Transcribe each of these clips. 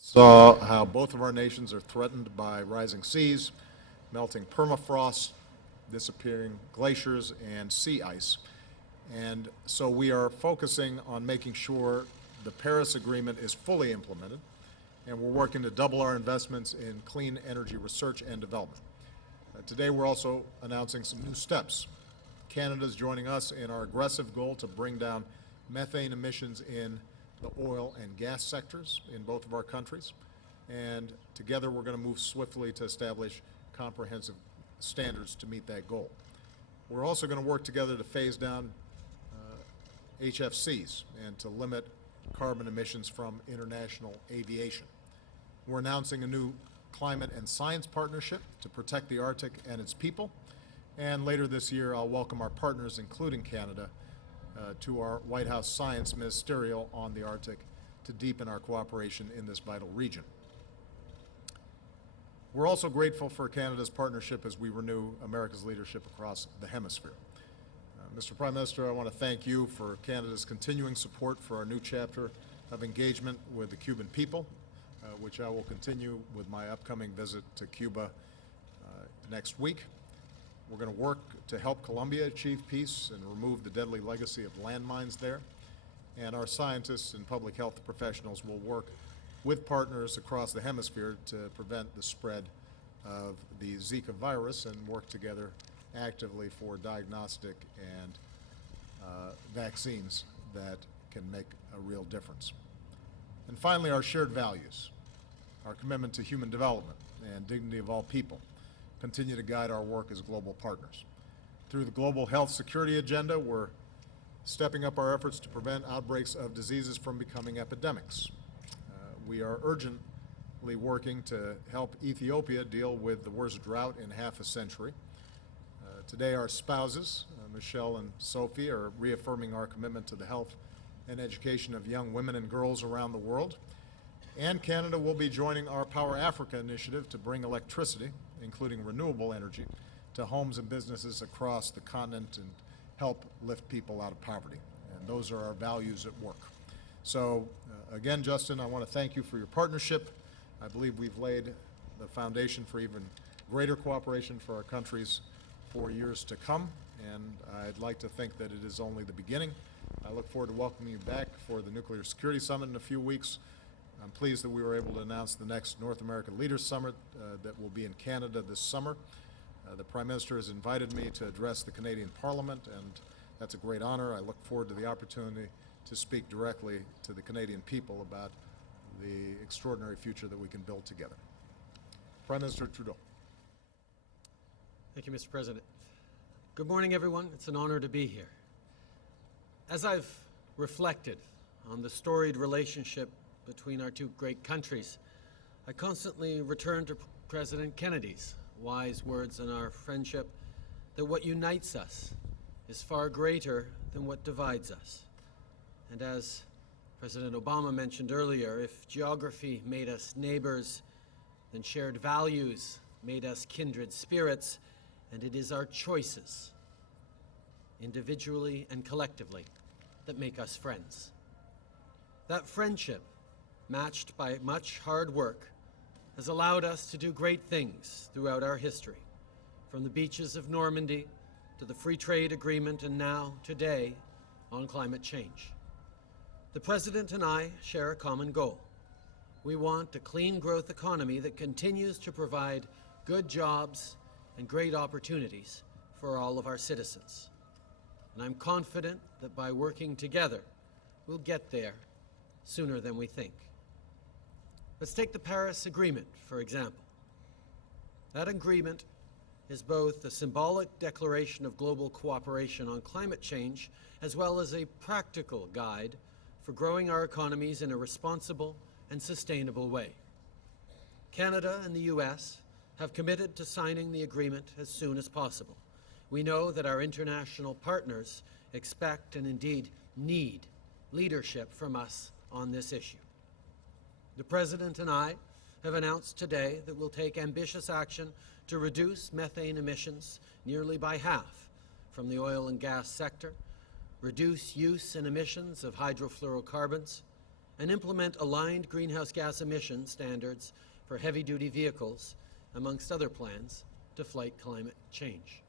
saw how both of our nations are threatened by rising seas, melting permafrost, disappearing glaciers, and sea ice. And so we are focusing on making sure the Paris Agreement is fully implemented, and we're working to double our investments in clean energy research and development. Today we're also announcing some new steps. Canada is joining us in our aggressive goal to bring down methane emissions in the oil and gas sectors in both of our countries. And together we're going to move swiftly to establish comprehensive standards to meet that goal. We're also going to work together to phase down HFCs and to limit carbon emissions from international aviation. We're announcing a new climate and science partnership to protect the Arctic and its people. And later this year, I'll welcome our partners, including Canada, to our White House Science Ministerial on the Arctic to deepen our cooperation in this vital region. We're also grateful for Canada's partnership as we renew America's leadership across the hemisphere. Mr. Prime Minister, I want to thank you for Canada's continuing support for our new chapter of engagement with the Cuban people, which I will continue with my upcoming visit to Cuba next week. We're going to work to help Colombia achieve peace and remove the deadly legacy of landmines there. And our scientists and public health professionals will work with partners across the hemisphere to prevent the spread of the Zika virus and work together actively for diagnostic and vaccines that can make a real difference. And finally, our shared values, our commitment to human development and dignity of all people, continue to guide our work as global partners. Through the Global Health Security Agenda, we're stepping up our efforts to prevent outbreaks of diseases from becoming epidemics. We are urgently working to help Ethiopia deal with the worst drought in half a century. Today, our spouses, Michelle and Sophie, are reaffirming our commitment to the health and education of young women and girls around the world. And Canada will be joining our Power Africa initiative to bring electricity, including renewable energy, to homes and businesses across the continent and help lift people out of poverty. And those are our values at work. So again, Justin, I want to thank you for your partnership. I believe we've laid the foundation for even greater cooperation for our countries for years to come, and I'd like to think that it is only the beginning. I look forward to welcoming you back for the Nuclear Security Summit in a few weeks. I'm pleased that we were able to announce the next North American Leaders Summit that will be in Canada this summer. The Prime Minister has invited me to address the Canadian Parliament, and that's a great honor. I look forward to the opportunity to speak directly to the Canadian people about the extraordinary future that we can build together. Prime Minister Trudeau. Thank you, Mr. President. Good morning, everyone. It's an honor to be here. As I've reflected on the storied relationship between our two great countries, I constantly return to President Kennedy's wise words in our friendship that what unites us is far greater than what divides us. And as President Obama mentioned earlier, if geography made us neighbors, then shared values made us kindred spirits, and it is our choices, individually and collectively, that make us friends. That friendship, matched by much hard work, has allowed us to do great things throughout our history, from the beaches of Normandy to the Free Trade Agreement and now, today, on climate change. The President and I share a common goal. We want a clean growth economy that continues to provide good jobs and great opportunities for all of our citizens. And I'm confident that by working together, we'll get there sooner than we think. Let's take the Paris Agreement, for example. That agreement is both a symbolic declaration of global cooperation on climate change, as well as a practical guide for growing our economies in a responsible and sustainable way. Canada and the U.S. have committed to signing the agreement as soon as possible. We know that our international partners expect and indeed need leadership from us on this issue. The President and I have announced today that we'll take ambitious action to reduce methane emissions nearly by half from the oil and gas sector, reduce use and emissions of hydrofluorocarbons, and implement aligned greenhouse gas emission standards for heavy-duty vehicles, amongst other plans to fight climate change.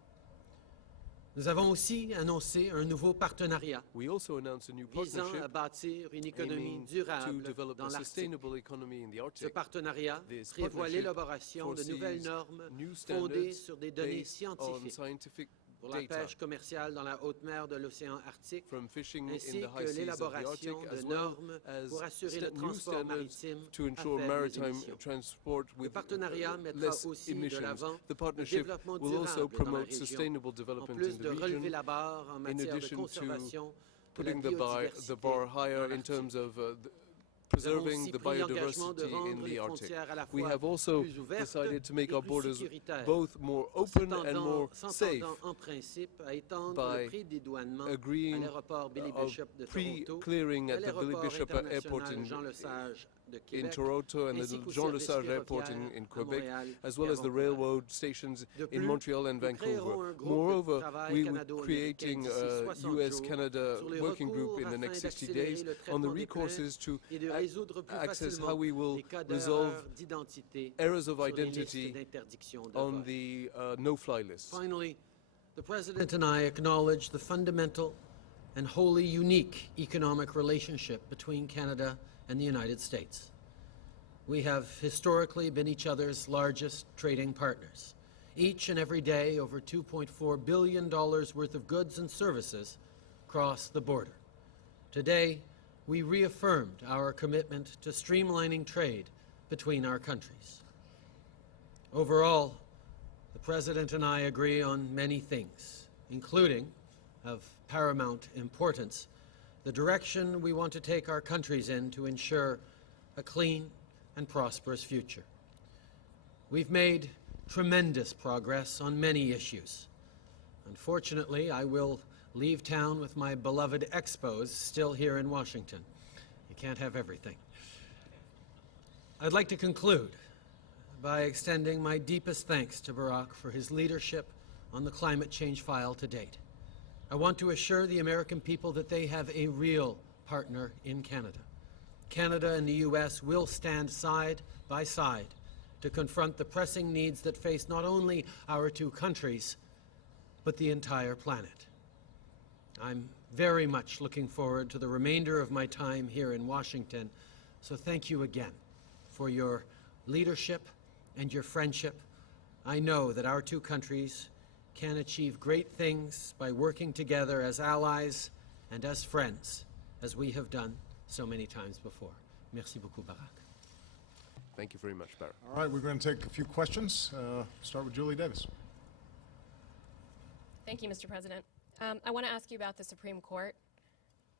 Nous avons aussi annoncé un nouveau partenariat We also announced a new visant à partnership bâtir une économie aiming to durable develop dans a l'Arctique. sustainable economy in the Ce Arctic. partenariat This prévoit partnership l'élaboration de nouvelles foresees normes new fondées standards sur des données based on scientifiques scientific pour la data pêche commerciale dans la haute mer de l'océan Arctique, from fishing in ainsi the que high seas of the l'élaboration Arctic, de as well normes as pour assurer le new transport standards maritime to à ensure faibles maritime émissions. transport Le with partenariat mettra less aussi de emissions. l'avant The le partnership développement will also durable dans la promote région, sustainable en development plus in the de relever region, la barre en in matière de addition to conservation de la putting the biodiversité bar dans higher in l'Arctique. terms of Nous avons preserving aussi the pris l'engagement de biodiversity in rendre les the Arctic. frontières à la We fois have also plus ouvertes decided to make et our plus borders sécuritaires, both more en open and more safe s'entendant en principe à étendre by le prix des douanements à agreeing l'aéroport Billy of Bishop de Toronto, pre-clearing à at the Billy l'aéroport Bishop Airport international Jean-Lesage de in Québec, Toronto and ainsi the qu'aux Jean services Lesage Airport ferroviaires in à Quebec, Montréal as et well à as the Vancouver. railroad stations De in plus, Montreal and nous créerons Vancouver. un groupe de Moreover, travail we will canado-américain creating d'ici a 60 US-Canada jours sur les working group recours in the next afin 60 d'accélérer days le on the traitement des plaintes recourses to et de résoudre plus access how facilement we will les cas resolve d'erreurs d'identité errors of sur les identity listes d'interdiction de on vol. the no-fly list. Finally, the President and I acknowledge the fundamental and wholly unique economic relationship between Canada and the United States. We have historically been each other's largest trading partners. Each and every day, over $2.4 billion worth of goods and services cross the border. Today, we reaffirmed our commitment to streamlining trade between our countries. Overall, the President and I agree on many things, including, of paramount importance, the direction we want to take our countries in to ensure a clean and prosperous future. We've made tremendous progress on many issues. Unfortunately, I will leave town with my beloved Expos still here in Washington. You can't have everything. I'd like to conclude by extending my deepest thanks to Barack for his leadership on the climate change file to date. I want to assure the American people that they have a real partner in Canada. Canada and the U.S. will stand side by side to confront the pressing needs that face not only our two countries, but the entire planet. I'm very much looking forward to the remainder of my time here in Washington, so thank you again for your leadership and your friendship. I know that our two countries can achieve great things by working together as allies and as friends, as we have done so many times before. Merci beaucoup, Barack. Thank you very much, Barry. All right, we're going to take a few questions. Start with Julie Davis. Thank you, Mr. President. I want to ask you about the Supreme Court.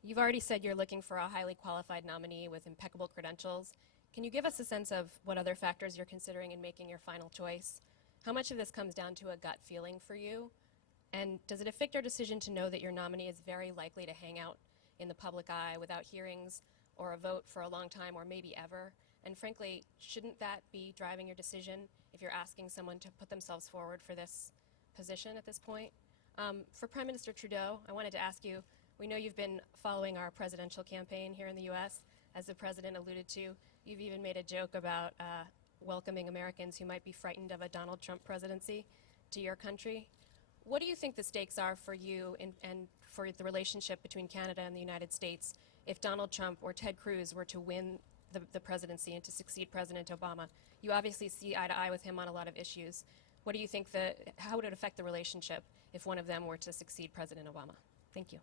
You've already said you're looking for a highly qualified nominee with impeccable credentials. Can you give us a sense of what other factors you're considering in making your final choice? How much of this comes down to a gut feeling for you? And does it affect your decision to know that your nominee is very likely to hang out in the public eye without hearings or a vote for a long time or maybe ever? And frankly, shouldn't that be driving your decision if you're asking someone to put themselves forward for this position at this point? For Prime Minister Trudeau, I wanted to ask you, we know you've been following our presidential campaign here in the U.S. As the President alluded to, you've even made a joke about welcoming Americans who might be frightened of a Donald Trump presidency to your country. What do you think the stakes are for you and for the relationship between Canada and the United States if Donald Trump or Ted Cruz were to win the presidency and to succeed President Obama? You obviously see eye to eye with him on a lot of issues. What do you think how would it affect the relationship if one of them were to succeed President Obama? Thank you.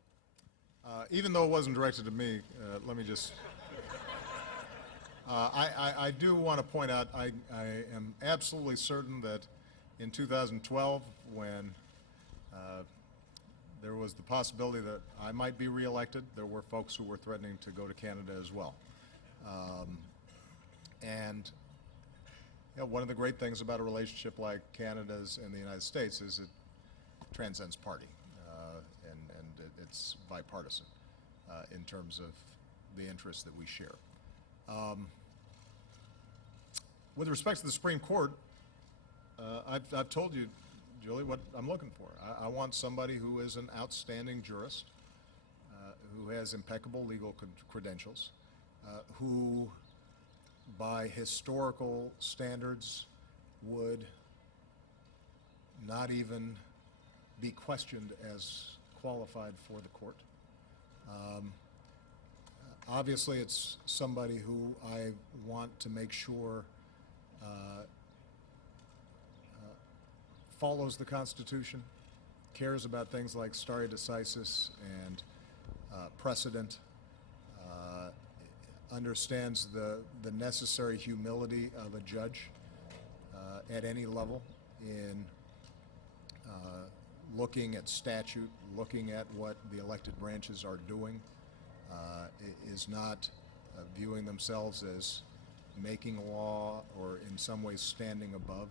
Even though it wasn't directed to me, let me just... I do want to point out, I am absolutely certain that in 2012, when there was the possibility that I might be reelected, there were folks who were threatening to go to Canada as well. And you know, one of the great things about a relationship like Canada's and the United States is it transcends party, and it's bipartisan in terms of the interests that we share. With respect to the Supreme Court, I've told you, Julie, what I'm looking for. I want somebody who is an outstanding jurist, who has impeccable legal credentials, who, by historical standards, would not even be questioned as qualified for the court. Obviously, it's somebody who I want to make sure follows the Constitution, cares about things like stare decisis and precedent, understands the necessary humility of a judge at any level in looking at statute, looking at what the elected branches are doing, is not viewing themselves as making law or in some ways standing above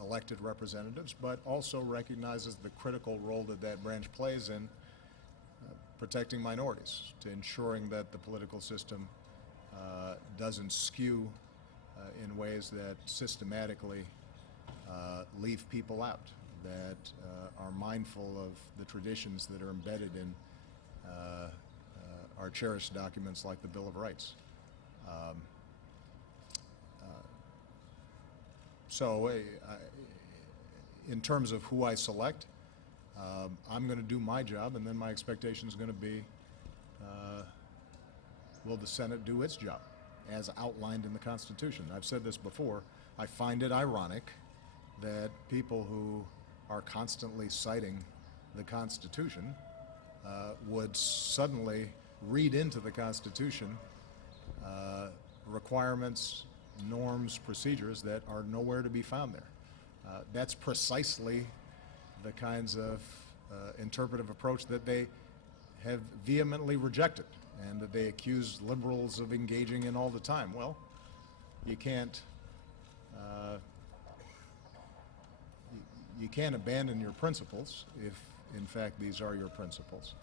elected representatives, but also recognizes the critical role that that branch plays in protecting minorities, to ensuring that the political system doesn't skew in ways that systematically leave people out, that are mindful of the traditions that are embedded in our cherished documents like the Bill of Rights. In terms of who I select, I'm going to do my job, and then my expectation is going to be, will the Senate do its job as outlined in the Constitution? I've said this before. I find it ironic that people who are constantly citing the Constitution would suddenly read into the Constitution requirements, norms, procedures that are nowhere to be found there. That's precisely the kinds of interpretive approach that they have vehemently rejected and that they accuse liberals of engaging in all the time. Well, you can't abandon your principles if, in fact, these are your principles,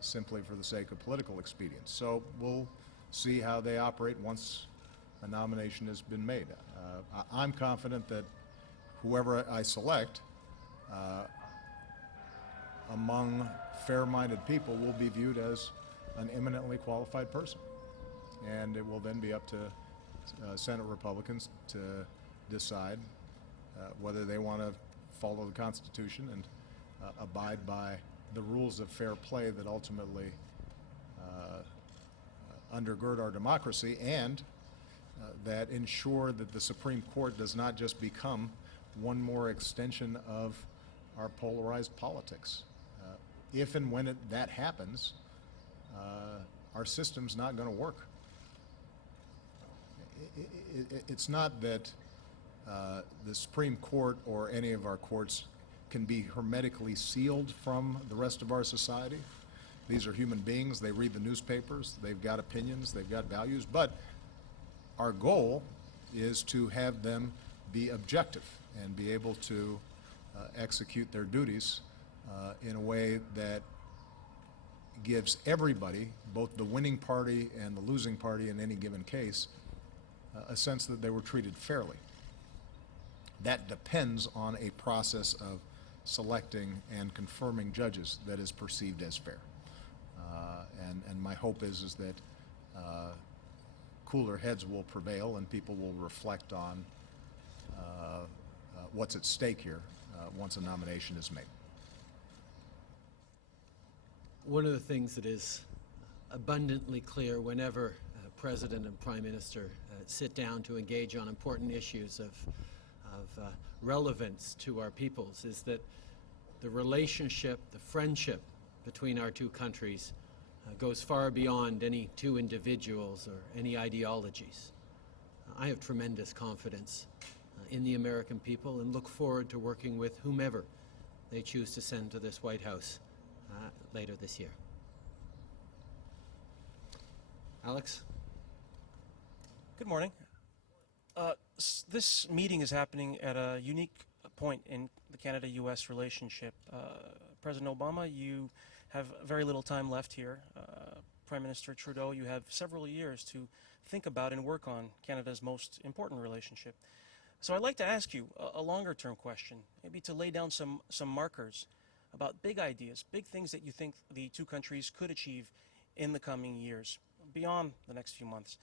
simply for the sake of political expedience. So we'll see how they operate once a nomination has been made. I'm confident that whoever I select among fair-minded people will be viewed as an eminently qualified person. And it will then be up to Senate Republicans to decide whether they want to follow the Constitution and abide by the rules of fair play that ultimately undergird our democracy and that ensure that the Supreme Court does not just become one more extension of our polarized politics. If and when that happens, our system's not going to work. It's not that the Supreme Court or any of our courts can be hermetically sealed from the rest of our society. These are human beings. They read the newspapers. They've got opinions. They've got values. But our goal is to have them be objective and be able to execute their duties in a way that gives everybody, both the winning party and the losing party in any given case, a sense that they were treated fairly. That depends on a process of selecting and confirming judges that is perceived as fair. And my hope is that cooler heads will prevail and people will reflect on what's at stake here once a nomination is made. One of the things that is abundantly clear whenever President and Prime Minister sit down to engage on important issues of relevance to our peoples is that the relationship, the friendship between our two countries goes far beyond any two individuals or any ideologies. I have tremendous confidence in the American people and look forward to working with whomever they choose to send to this White House later this year. Alex? Good morning. This meeting is happening at a unique point in the Canada-U.S. relationship. President Obama, you have very little time left here. Prime Minister Trudeau, you have several years to think about and work on Canada's most important relationship. So I'd like to ask you a longer-term question, maybe to lay down some markers about big ideas, big things that you think the two countries could achieve in the coming years, beyond the next few months,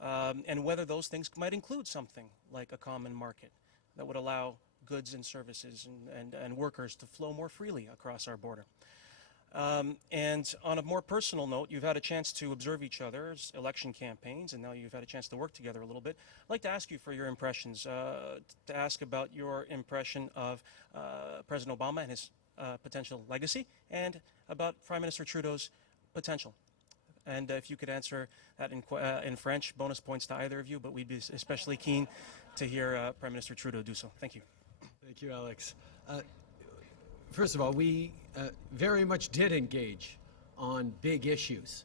and whether those things might include something like a common market that would allow goods and services and workers to flow more freely across our border. And on a more personal note, you've had a chance to observe each other's election campaigns, and now you've had a chance to work together a little bit. I'd like to ask you for your impressions, to ask about your impression of President Obama and his potential legacy, and about Prime Minister Trudeau's potential. And if you could answer that in French, bonus points to either of you, but we'd be especially keen to hear Prime Minister Trudeau do so. Thank you. Thank you, Alex. First of all, we very much did engage on big issues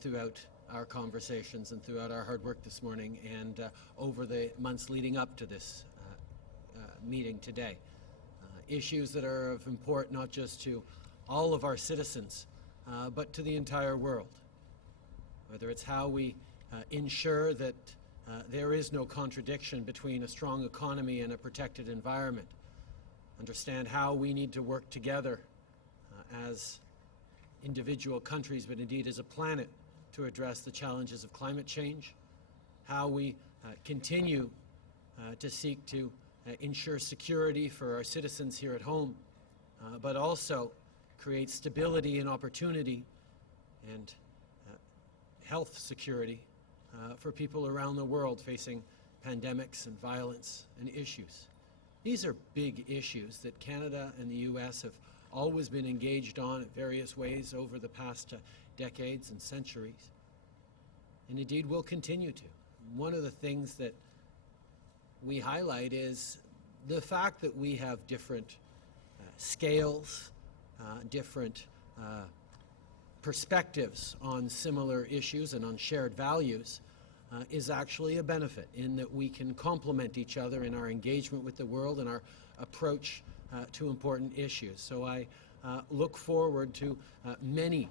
throughout our conversations and throughout our hard work this morning and over the months leading up to this meeting today. Issues that are of import not just to all of our citizens, but to the entire world. Whether it's how we ensure that there is no contradiction between a strong economy and a protected environment. Understand how we need to work together as individual countries, but indeed as a planet, to address the challenges of climate change. How we continue to seek to ensure security for our citizens here at home, but also create stability and opportunity and health security for people around the world facing pandemics and violence and issues. These are big issues that Canada and the U.S. have always been engaged on in various ways over the past decades and centuries, and indeed will continue to. One of the things that we highlight is the fact that we have different scales, different perspectives on similar issues and on shared values is actually a benefit in that we can complement each other in our engagement with the world and our approach to important issues. So I look forward to many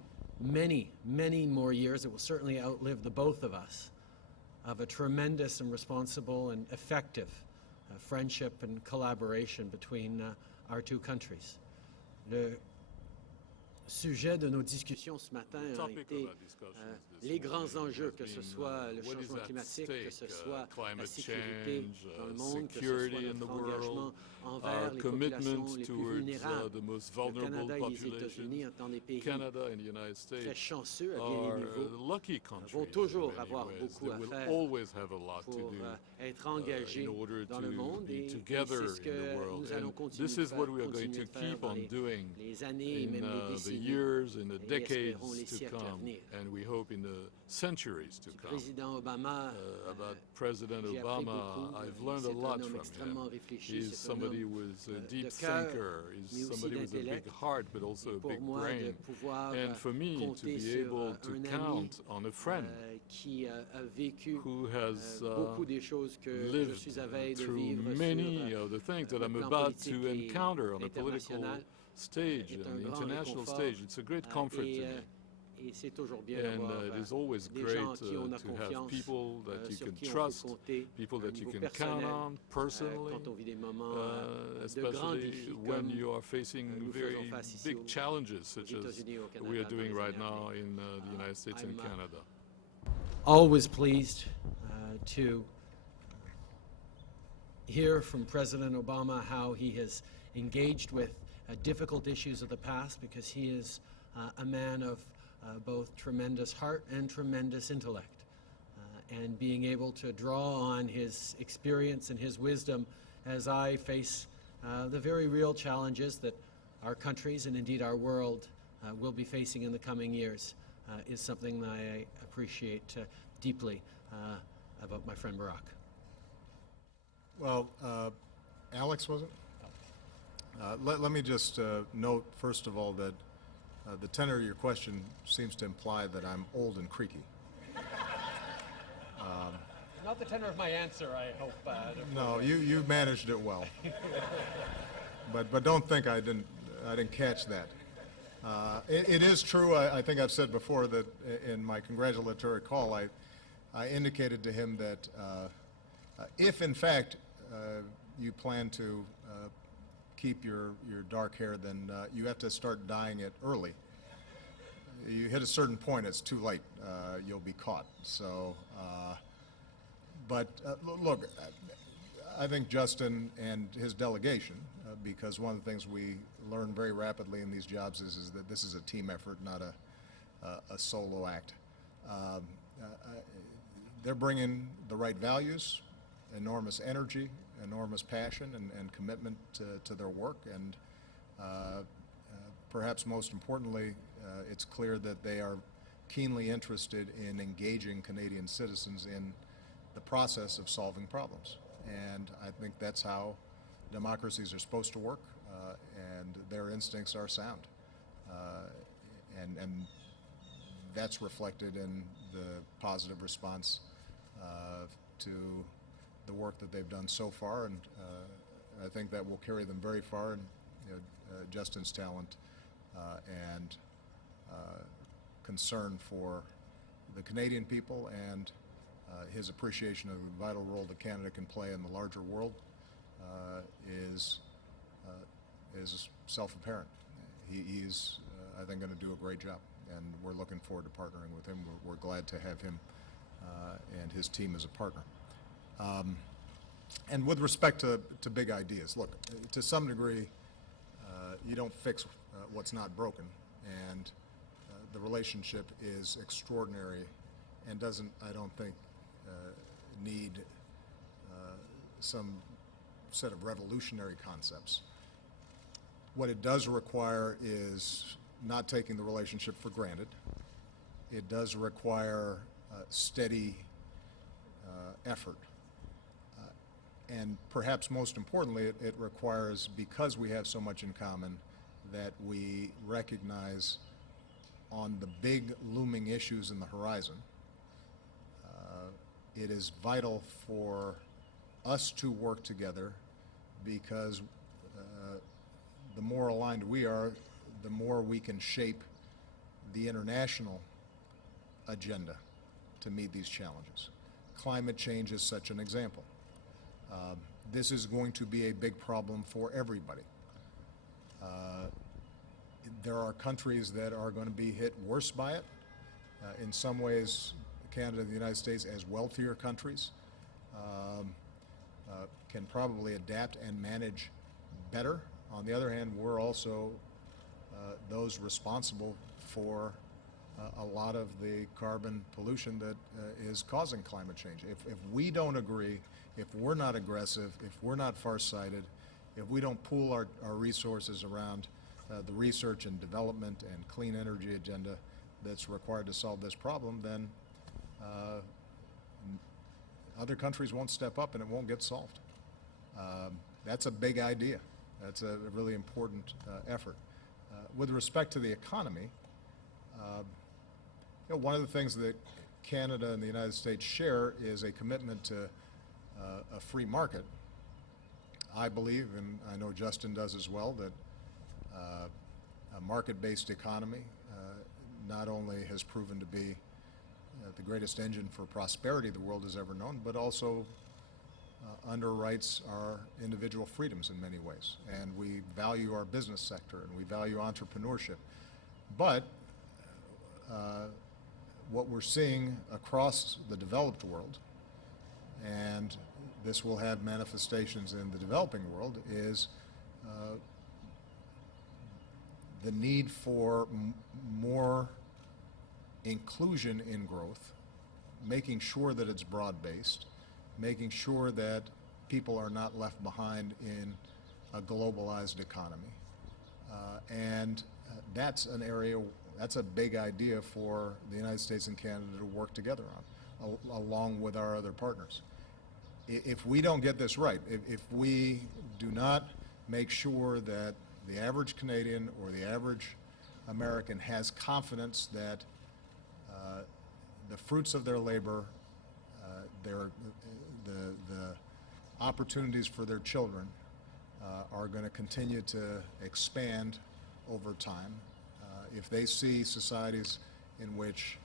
more years that will certainly outlive the both of us of a tremendous and responsible and effective friendship and collaboration between our two countries. Le sujet de nos discussions ce matin a été les grands enjeux, que ce soit le changement climatique, que ce soit la sécurité dans le monde, que ce soit notre engagement envers les populations les plus vulnérables. Le Canada et les États-Unis, en tant des pays très chanceux à bien des niveaux, vont toujours avoir beaucoup à faire pour être engagés dans le monde, et c'est ce que nous allons continuer de faire dans les années et même les décennies. Years and the Et decades espérons les to siècles à come, venir. and we hope in the centuries to come. Président Obama, About President j'ai appris Obama, beaucoup. I've learned a C'est un lot homme from extrêmement him. réfléchi, He's c'est un somebody homme who is a deep de cœur, thinker. mais He's aussi somebody with a big d'intellect. heart, but also Et a pour big moi, brain. de pouvoir And for me to compter be sur able to un ami count on a friend qui a vécu who has beaucoup des choses que je lived suis à veille de through vivre many sur of the things that le I'm plan about politique to et encounter on a political international. stage, est on un the grand international réconfort, stage. It's a great comfort to me. Et c'est toujours bien And d'avoir it is always des great gens en qui on a to have confiance, people that you sur can qui on peut trust, compter, people au that you niveau can count personnel, on personally, quand on vit des moments de grands especially défis when comme you are facing nous very faisons face ici big challenges such aux as États-Unis et au Canada we are dans doing les right années à now venir. in the United States and I'm, Canada. Always pleased to hear from President Obama how he has engaged with difficult issues of the past, because he is a man of both tremendous heart and tremendous intellect. And being able to draw on his experience and his wisdom as I face the very real challenges that our countries and indeed our world will be facing in the coming years is something that I appreciate deeply about my friend Barack. Well, Alex, was it? Let me just note, first of all, that the tenor of your question seems to imply that I'm old and creaky. Not the tenor of my answer, I hope. No, you managed it well. But don't think I didn't catch that. It is true. I think I've said before that in my congratulatory call, I indicated to him that if in fact you plan to keep your dark hair, then you have to start dyeing it early. you hit a certain point, it's too late. You'll be caught. So, look, I think Justin and his delegation, because one of the things we learn very rapidly in these jobs is that this is a team effort, not a solo act. They're bringing the right values, enormous energy, enormous passion and commitment to their work, and perhaps most importantly, it's clear that they are keenly interested in engaging Canadian citizens in the process of solving problems. And I think that's how democracies are supposed to work, and their instincts are sound. And that's reflected in the positive response to the work that they've done so far, and I think that will carry them very far. And Justin's talent and concern for the Canadian people and his appreciation of the vital role that Canada can play in the larger world is self-apparent. He's, I think, going to do a great job, and we're looking forward to partnering with him. We're glad to have him and his team as a partner. And with respect to big ideas, look, to some degree, you don't fix what's not broken, and the relationship is extraordinary and doesn't, I don't think, need some set of revolutionary concepts. What it does require is not taking the relationship for granted. It does require steady effort. And perhaps most importantly, it requires, because we have so much in common, that we recognize on the big looming issues in the horizon, it is vital for us to work together, because the more aligned we are, the more we can shape the international agenda to meet these challenges. Climate change is such an example. This is going to be a big problem for everybody. There are countries that are going to be hit worse by it. In some ways, Canada and the United States, as wealthier countries, can probably adapt and manage better. On the other hand, we're also those responsible for a lot of the carbon pollution that is causing climate change. If we don't agree, if we're not aggressive, if we're not farsighted, if we don't pool our resources around the research and development and clean energy agenda that's required to solve this problem, then other countries won't step up and it won't get solved. That's a big idea. That's a really important effort. With respect to the economy, one of the things that Canada and the United States share is a commitment to a free market. I believe, and I know Justin does as well, that a market-based economy not only has proven to be the greatest engine for prosperity the world has ever known, but also underwrites our individual freedoms in many ways. And we value our business sector and we value entrepreneurship. But what we're seeing across the developed world, and this will have manifestations in the developing world, is the need for more inclusion in growth, making sure that it's broad-based, making sure that people are not left behind in a globalized economy. And that's an area, that's a big idea for the United States and Canada to work together on, along with our other partners. If we don't get this right, if we do not make sure that the average Canadian or the average American has confidence that the fruits of their labor, the opportunities for their children are going to continue to expand over time, if they see societies in which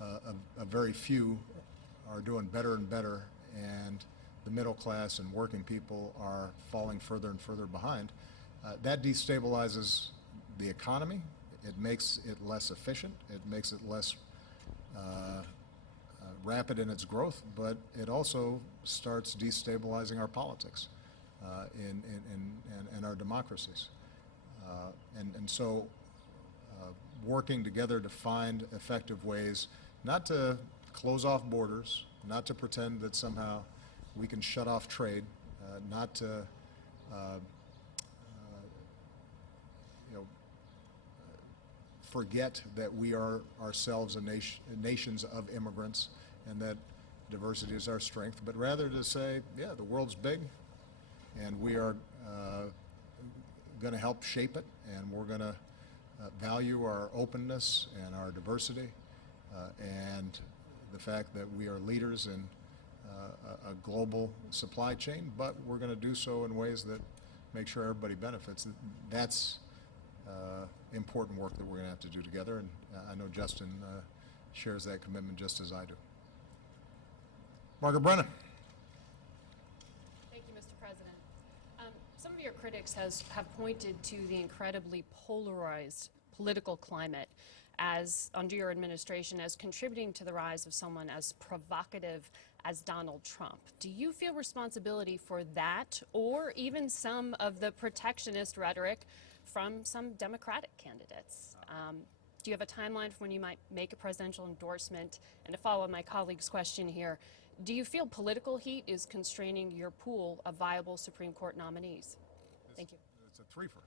a very few are doing better and better and the middle class and working people are falling further and further behind, that destabilizes the economy, It makes it less efficient. It makes it less rapid in its growth, but it also starts destabilizing our politics and our democracies. And so working together to find effective ways not to close off borders, not to pretend that somehow we can shut off trade, not to forget that we are ourselves nations of immigrants and that diversity is our strength, but rather to say, yeah, the world's big, and we are going to help shape it, and we're going to value our openness and our diversity, and the fact that we are leaders in a global supply chain, but we're going to do so in ways that make sure everybody benefits. That's important work that we're going to have to do together, and I know Justin shares that commitment just as I do. Margaret Brennan. Thank you, Mr. President. Some of your critics have pointed to the incredibly polarized political climate as under your administration as contributing to the rise of someone as provocative as Donald Trump. Do you feel responsibility for that or even some of the protectionist rhetoric from some Democratic candidates? Do you have a timeline for when you might make a presidential endorsement? And to follow my colleague's question here, do you feel political heat is constraining your pool of viable Supreme Court nominees? Thank you. It's a threefer.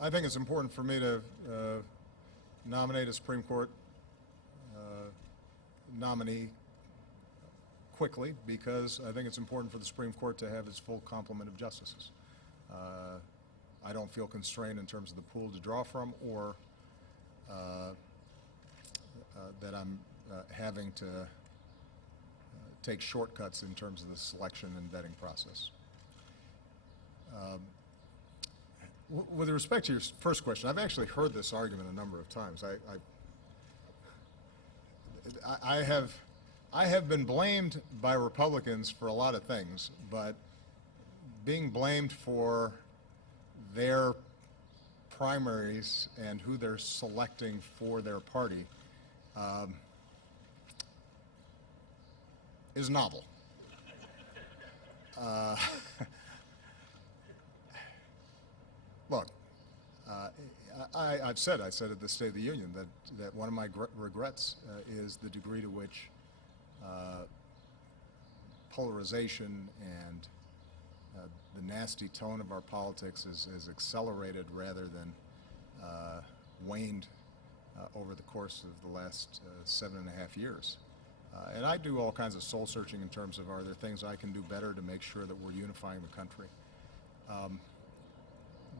I think it's important for me to nominate a Supreme Court nominee quickly, because I think it's important for the Supreme Court to have its full complement of justices. I don't feel constrained in terms of the pool to draw from, or that I'm having to take shortcuts in terms of the selection and vetting process. With respect to your first question, I've actually heard this argument a number of times. I have been blamed by Republicans for a lot of things, but being blamed for their primaries and who they're selecting for their party is novel. Look, I said at the State of the Union that one of my regrets is the degree to which polarization and the nasty tone of our politics is accelerated rather than waned over the course of the last 7.5 years. And I do all kinds of soul searching in terms of, are there things I can do better to make sure that we're unifying the country?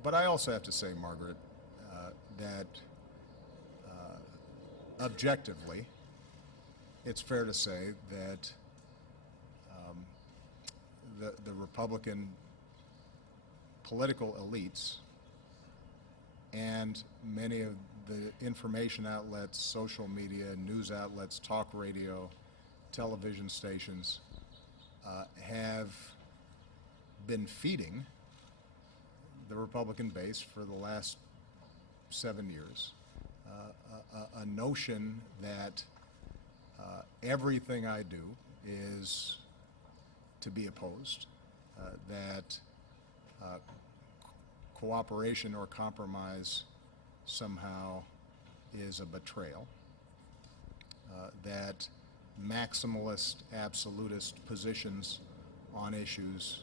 But I also have to say, Margaret, that objectively, it's fair to say that the Republican political elites and many of the information outlets, social media, news outlets, talk radio, television stations have been feeding the Republican base for the last 7 years a notion that everything I do is to be opposed, that cooperation or compromise somehow is a betrayal, that maximalist, absolutist positions on issues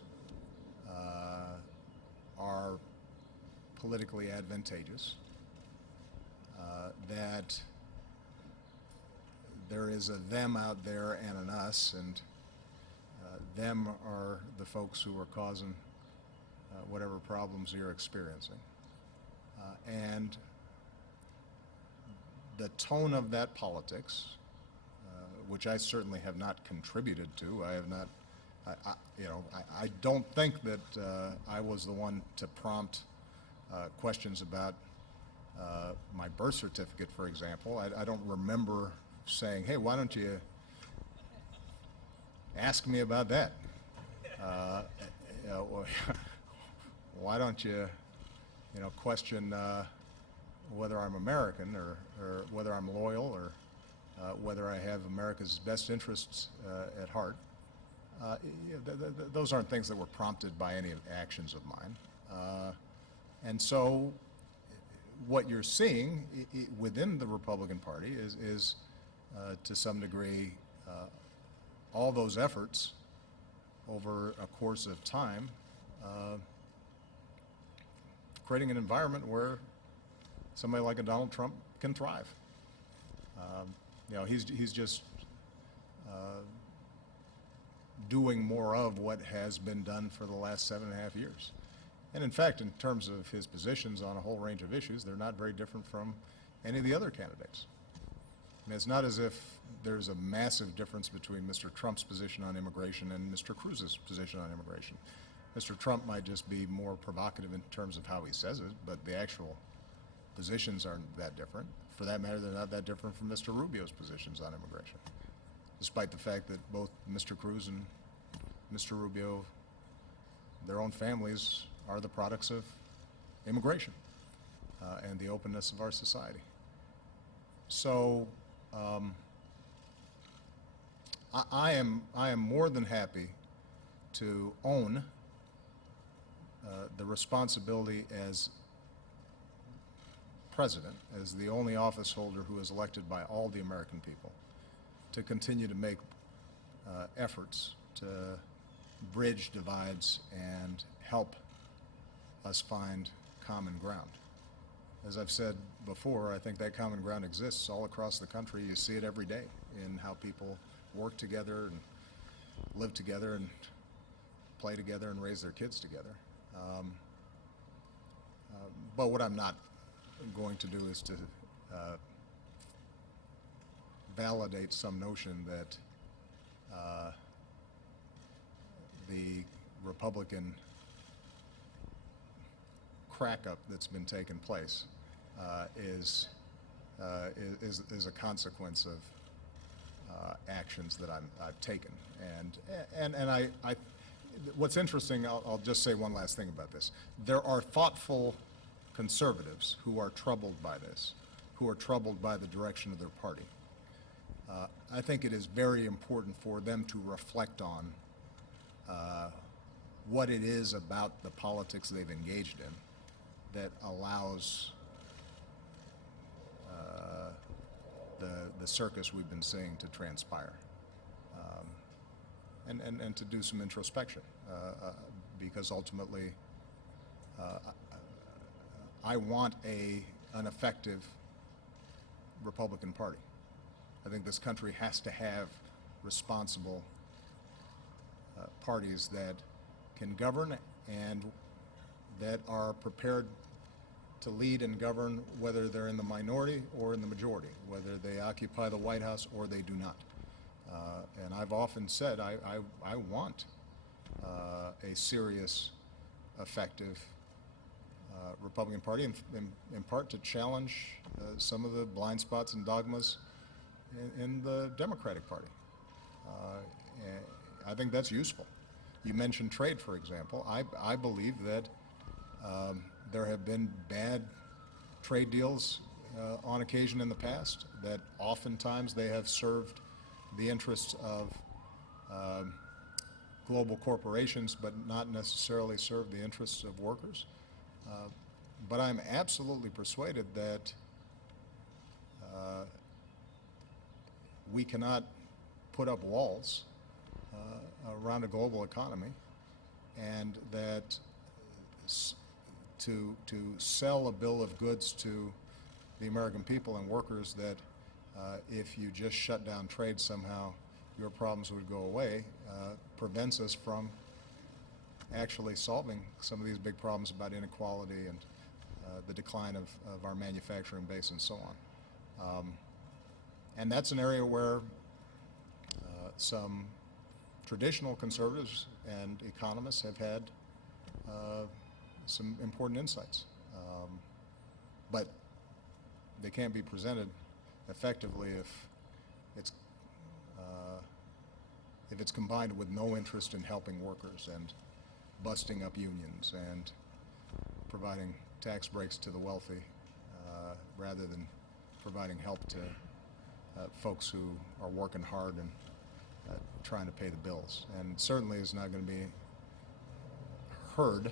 are politically advantageous, that there is a them out there and an us, and them are the folks who are causing whatever problems you're experiencing. And the tone of that politics, which I certainly have not contributed to, I have not, I don't think that I was the one to prompt questions about my birth certificate, for example. I don't remember saying, hey, why don't you ask me about that? why don't you, question whether I'm American or whether I'm loyal or whether I have America's best interests at heart. Those aren't things that were prompted by any actions of mine. And so what you're seeing within the Republican Party is to some degree, all those efforts over a course of time, creating an environment where somebody like a Donald Trump can thrive. He's just doing more of what has been done for the last 7.5 years. And in fact, in terms of his positions on a whole range of issues, they're not very different from any of the other candidates. I mean, it's not as if there's a massive difference between Mr. Trump's position on immigration and Mr. Cruz's position on immigration. Mr. Trump might just be more provocative in terms of how he says it, but the actual positions aren't that different. For that matter, they're not that different from Mr. Rubio's positions on immigration, despite the fact that both Mr. Cruz and Mr. Rubio, their own families, are the products of immigration and the openness of our society. So I am more than happy to own the responsibility as president, as the only office holder who is elected by all the American people, to continue to make efforts to bridge divides and help us find common ground. As I've said before, I think that common ground exists all across the country. You see it every day in how people work together and live together and play together and raise their kids together. But what I'm not going to do is to validate some notion that the Republican crack-up that's been taking place is a consequence of actions that I've taken. And I what's interesting, I'll just say one last thing about this. There are thoughtful conservatives who are troubled by this, who are troubled by the direction of their party. I think it is very important for them to reflect on what it is about the politics they've engaged in that allows the circus we've been seeing to transpire, and to do some introspection, because ultimately I want an effective Republican Party. I think this country has to have responsible parties that can govern and that are prepared to lead and govern, whether they're in the minority or in the majority, whether they occupy the White House or they do not. And I've often said I want a serious, effective Republican Party, in part to challenge some of the blind spots and dogmas in the Democratic Party. I think that's useful. You mentioned trade, for example. I believe that there have been bad trade deals on occasion in the past, that oftentimes they have served the interests of global corporations but not necessarily served the interests of workers. But I'm absolutely persuaded that we cannot put up walls around a global economy, and that to sell a bill of goods to the American people and workers that if you just shut down trade somehow your problems would go away, prevents us from actually solving some of these big problems about inequality and the decline of our manufacturing base and so on. And that's an area where some traditional conservatives and economists have had some important insights. But they can't be presented effectively if it's combined with no interest in helping workers and busting up unions and providing tax breaks to the wealthy rather than providing help to folks who are working hard and trying to pay the bills. And certainly is not going to be heard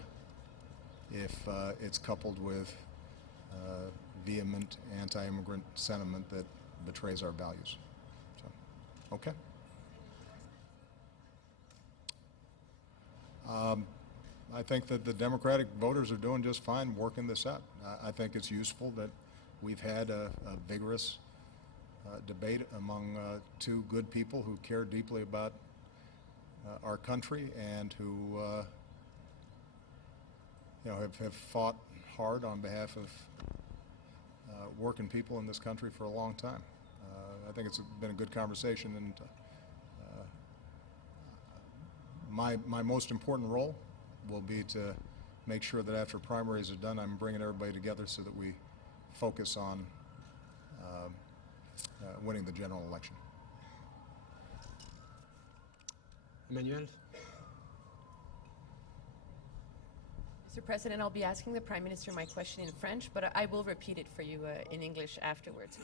if it's coupled with vehement anti-immigrant sentiment that betrays our values. So, okay. I think that the Democratic voters are doing just fine working this out. I think it's useful that we've had a vigorous debate among two good people who care deeply about our country and who have fought hard on behalf of working people in this country for a long time. I think it's been a good conversation, and my most important role will be to make sure that after primaries are done, I'm bringing everybody together so that we focus on winning the general election. Emmanuel? Mr. President, I'll be asking the Prime Minister my question in French, but I will repeat it for you in English afterwards.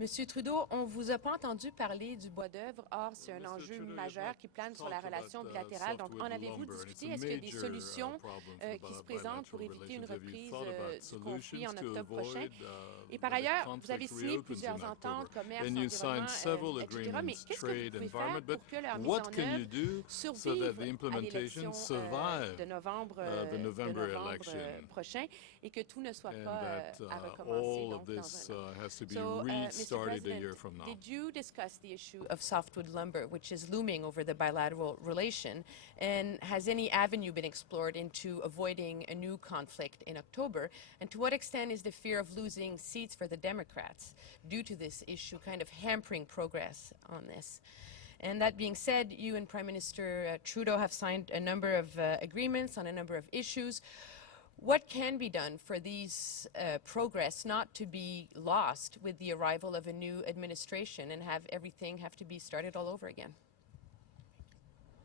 Monsieur Trudeau, on vous a pas entendu parler du bois d'œuvre. Or, c'est un enjeu majeur qui plane sur la relation bilatérale. Donc, en avez-vous discuté? Est-ce qu'il y a des solutions qui se présentent pour éviter une reprise du conflit en octobre prochain? Et par ailleurs, vous avez signé plusieurs ententes, commerce, environnement, etc. Mais qu'est-ce que vous pouvez faire pour que leur mise en œuvre survive à l'élection de novembre prochain et que tout ne soit pas à recommencer donc, dans un an? Mr. President, did you discuss the issue of softwood lumber, which is looming over the bilateral relation, and has any avenue been explored into avoiding a new conflict in October? And to what extent is the fear of losing seats for the Democrats due to this issue kind of hampering progress on this? And that being said, you and Prime Minister Trudeau have signed a number of agreements on a number of issues. What can be done for these progress not to be lost with the arrival of a new administration and have everything have to be started all over again?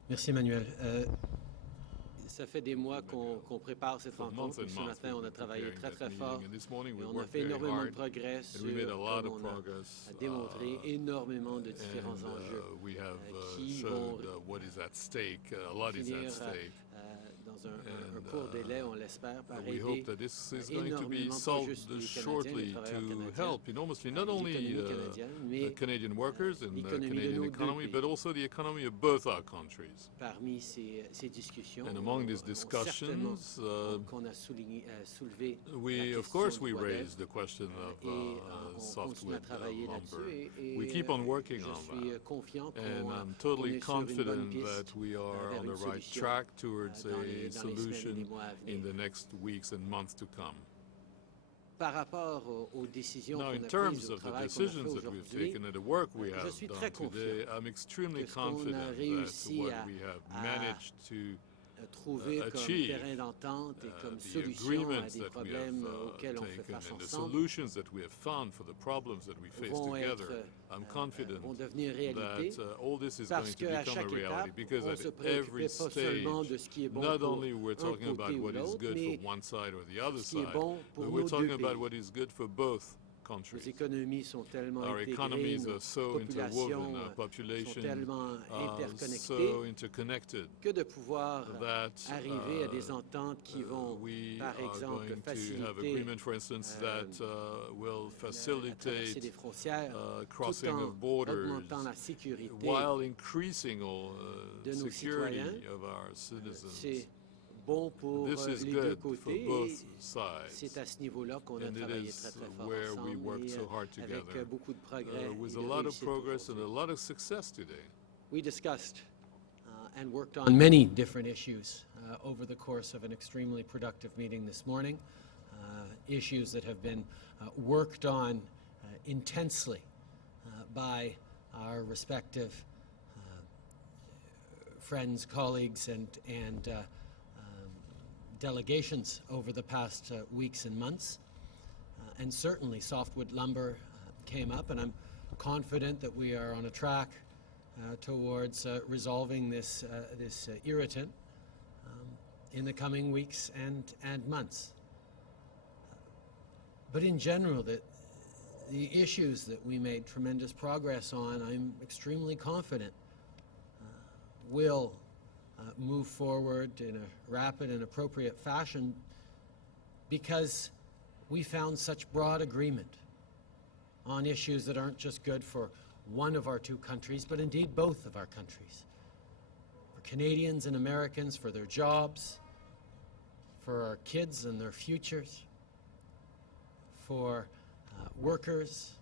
Merci Emmanuel. Ça fait des mois qu'on prépare cette rencontre. Ce matin, on a travaillé très très fort et on a fait énormément de progrès sur, comme on a démontré, énormément de différents enjeux qui vont finir dans un court délai, on l'espère, par aider We hope that this is going to be solved shortly to help enormously not only Canadian workers and the Canadian economy, but also the economy of both our countries. Parmi ces discussions, And among these discussions, qu'on a soulevé we raised the question of softwood lumber. We keep on working on that. And I'm totally confident that we are on the right track towards a solution in the next weeks and months to come. Now, in terms of the decisions that we've taken and the work we have done today, I'm extremely confident that what we have managed to achieve, the agreements that we have taken and the solutions that we have found for the problems that we face together, I'm confident that all this is going to become a reality, because at every stage, not only we're talking about what is good for one side or the other side, but we're talking about what is good for both countries. Our economies are so interwoven, our population so interconnected that we are going to have agreement, for instance, that will facilitate crossing of borders while increasing security of our citizens. This is good for both sides, and it is where we work so hard together with a lot of progress and a lot of success today. We discussed and worked on many different issues over the course of an extremely productive meeting this morning, issues that have been worked on intensely by our respective friends, colleagues, and delegations over the past weeks and months, and certainly softwood lumber came up, and I'm confident that we are on a track towards resolving this irritant in the coming weeks and months. But in general, the issues that we made tremendous progress on, I'm extremely confident will move forward in a rapid and appropriate fashion because we found such broad agreement on issues that aren't just good for one of our two countries, but indeed both of our countries. For Canadians and Americans, for their jobs, for our kids and their futures, for workers,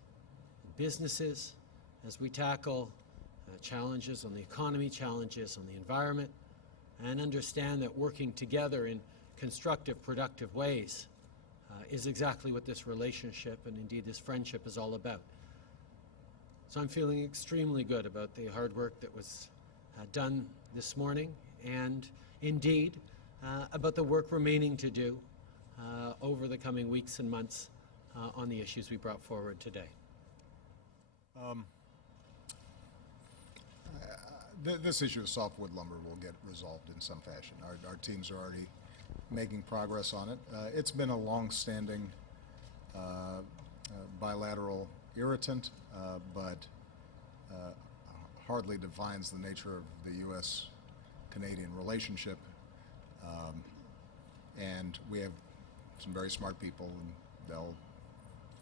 businesses, as we tackle challenges on the economy, challenges on the environment, and understand that working together in constructive, productive ways is exactly what this relationship and indeed this friendship is all about. So I'm feeling extremely good about the hard work that was done this morning, and indeed about the work remaining to do over the coming weeks and months on the issues we brought forward today. This issue of softwood lumber will get resolved in some fashion. Our teams are already making progress on it. It's been a long-standing bilateral irritant, but hardly defines the nature of the U.S.-Canadian relationship. And we have some very smart people, and they'll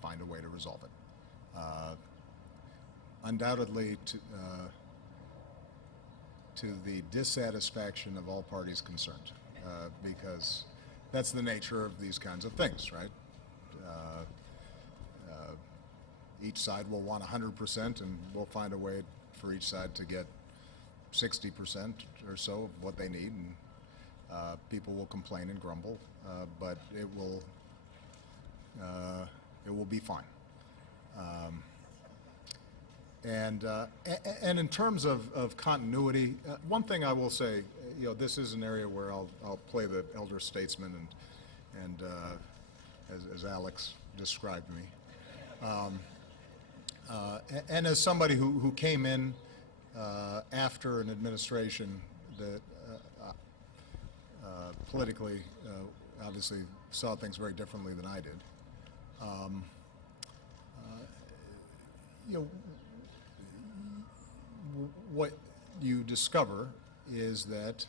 find a way to resolve it. Undoubtedly, to the dissatisfaction of all parties concerned, because that's the nature of these kinds of things, right? Each side will want 100%, and we'll find a way for each side to get 60% or so of what they need, and people will complain and grumble, but it will be fine. And in terms of continuity, one thing I will say, this is an area where I'll play the elder statesman and as Alex described me, and as somebody who came in after an administration that politically obviously saw things very differently than I did. What you discover is that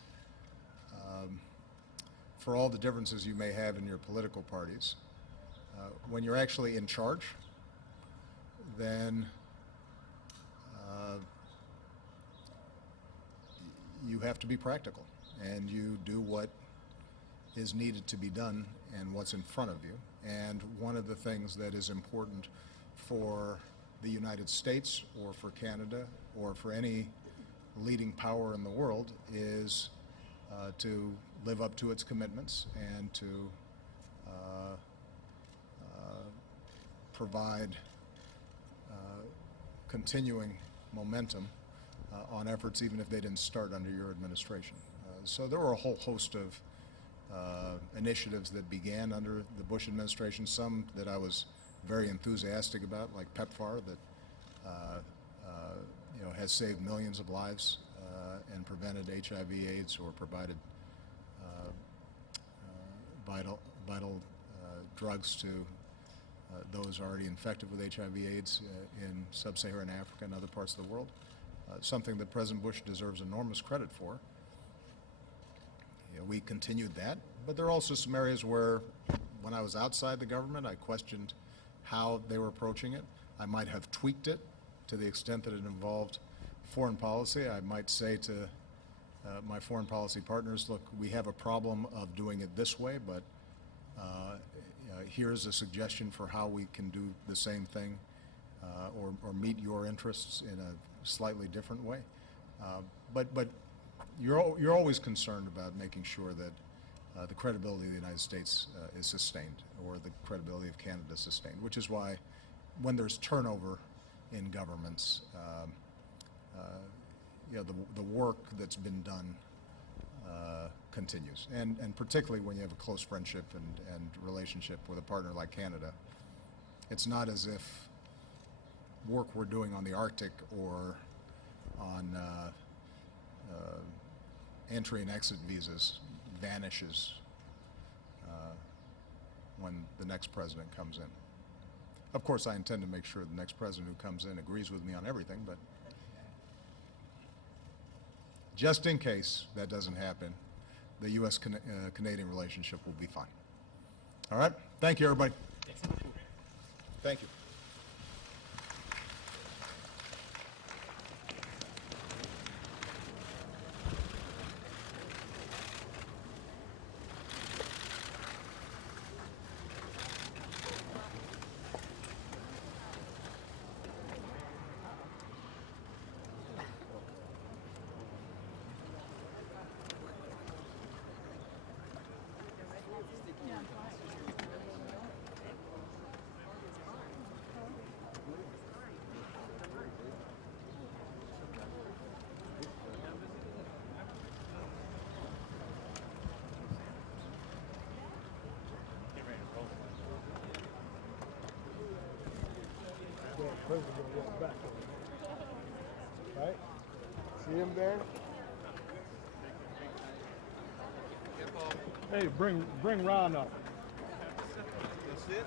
for all the differences you may have in your political parties, when you're actually in charge, then you have to be practical, and you do what is needed to be done and what's in front of you. And one of the things that is important for the United States or for Canada or for any leading power in the world is to live up to its commitments and to provide continuing momentum on efforts even if they didn't start under your administration. So there were a whole host of initiatives that began under the Bush administration, some that I was very enthusiastic about, like PEPFAR, that has saved millions of lives and prevented HIV/AIDS or provided vital drugs to those already infected with HIV/AIDS in sub-Saharan Africa and other parts of the world. Something that President Bush deserves enormous credit for. We continued that, but there are also some areas where, when I was outside the government, I questioned how they were approaching it. I might have tweaked it to the extent that it involved foreign policy. I might say to my foreign policy partners, look, we have a problem of doing it this way, but here's a suggestion for how we can do the same thing or meet your interests in a slightly different way. But you're always concerned about making sure that the credibility of the United States is sustained, or the credibility of Canada is sustained, which is why when there's turnover in governments, the work that's been done continues. And particularly when you have a close friendship and relationship with a partner like Canada, it's not as if work we're doing on the Arctic or on entry and exit visas vanishes when the next president comes in. Of course, I intend to make sure the next president who comes in agrees with me on everything, but just in case that doesn't happen, the U.S.-Canadian relationship will be fine. All right? Thank you, everybody. Thank you. Right? See him there? Hey, bring Ron up. That's it?